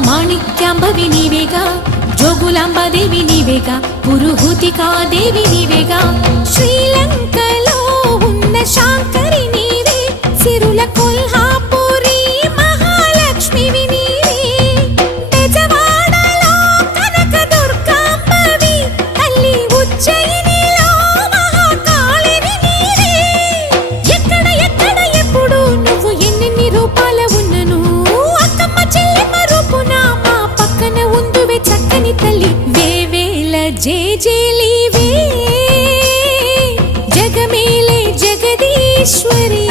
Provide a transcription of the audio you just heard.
మాణిక్యాంబవి నీవేగా, జోగులాంబాదేవి నీవేగా, పురుహూతికాదేవి నీవేగా. శ్రీలంకలో ఉన్న శాంకరి నీవే, సిరుల కొల్హాపురి మహాలక్ష్మివి నీవే. బెజవాడలో కనక దుర్గాంబవి, తల్లి ఉజ్జయినిలో మహాకాళిని నీవే. ఎక్కడ ఎక్కడ ఎప్పుడు నువ్వు ఎన్నెన్ని రూపాల ఉన్నను, అక్కమ్మ చెల్లెమ్మ రూపున మా పక్కన ఉందువే చక్కని తల్లి. వేవేల జేజేలివే, జగమేలే జగదీశ్వరి.